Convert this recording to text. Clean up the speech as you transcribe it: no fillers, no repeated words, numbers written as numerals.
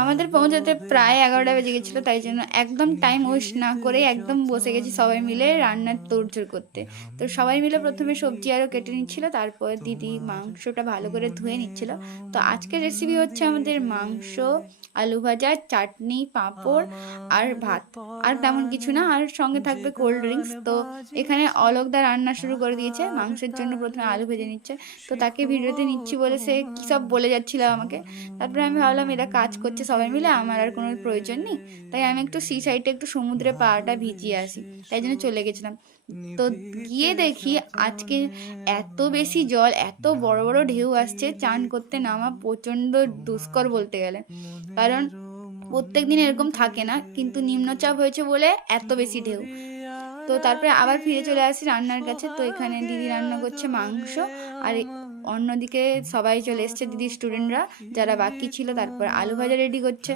আমাদের পৌঁছাতে প্রায় 11টা বেজে গেছিলো, তাই জন্য একদম টাইম ওয়েস্ট না করে একদম বসে গেছি সবাই মিলে রান্নার তোড়জোড় করতে। তো সবাই মিলে প্রথমে সবজি আরও কেটে নিচ্ছিল, তারপর দিদি মাংসটা ভালো করে ধুয়ে নিচ্ছিল। তো আজকের রেসিপি হচ্ছে আমাদের মাংস, আলু ভাজা, চাটনি, পাঁপড় আর ভাত। আর তেমন কিছু না, আর সঙ্গে থাকবে কোল্ড ড্রিঙ্কস। তো এখানে অলোকদা রান্না শুরু করে দিয়েছে, মাংসের জন্য প্রথমে আলু ভেজে নিচ্ছে। তো তাকে ভিডিওতে নিচ্ছি বলে সে কী সব বলে যাচ্ছিল আমাকে। তারপরে আমি ভাবলাম এরা কাজ করছে সবাই মিলে, আমার আর কোনো প্রয়োজন নেই, তাই আমি একটু সি সাইডে একটু সমুদ্রে পাড়টা ভিজিয়ে আসি, তাই জন্য চলে গেছিলাম। তো গিয়ে দেখি আজকে এত বেশি জল, এত বড় বড় ঢেউ আসছে, চান করতে নামা প্রচণ্ড দুষ্কর বলতে গেলে। কারণ প্রত্যেক দিন এরকম থাকে না, কিন্তু নিম্নচাপ হয়েছে বলে এত বেশি ঢেউ। তো তারপরে আবার ফিরে চলে আসি রান্নার কাছে। তো এখানে দিদি রান্না করছে মাংস, আর অন্যদিকে সবাই চলে এসছে দিদির স্টুডেন্টরা যারা বাকি ছিল। তারপর আলু ভাজা রেডি করছে।